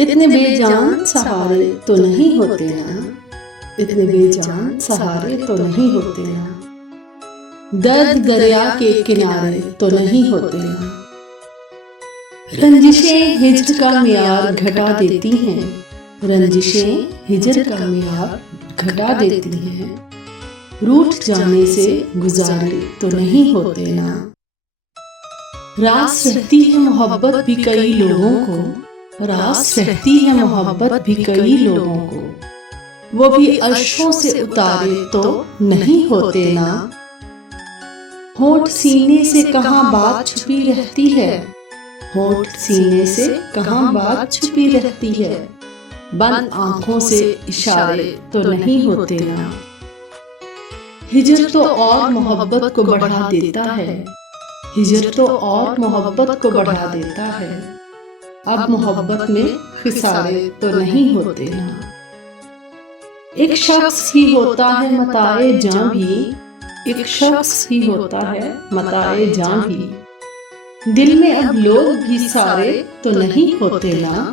इतने बेजान सहारे तो नहीं होते ना, इतने बेजान सहारे तो नहीं होते ना, दर्द दरिया के किनारे तो नहीं होते ना। रंजिशें हिज्र का मियार घटा देती हैं, रंजिशें हिज्र का मियार घटा देती हैं, रूठ जाने से गुजारे तो नहीं होते ना। रास रहती है मोहब्बत भी कई लोगों को, रास रहती है मोहब्बत भी कई लोगों को, वो भी अर्शों से उतारे तो नहीं होते ना। होठ सीने से कहाँ बात छुपी रहती है, होठ सीने से कहाँ बात छुपी रहती है, बंद आंखों से इशारे तो नहीं होते ना। हिज्र तो और मोहब्बत को बढ़ा देता है, हिज्र तो और मोहब्बत को बढ़ा देता है, अब मोहब्बत में खिसारे तो नहीं होते ना। एक शख्स ही होता है मताए जां भी, एक शख्स ही होता है मताए जां भी, दिल में अब लोग भी सारे तो नहीं होते ना।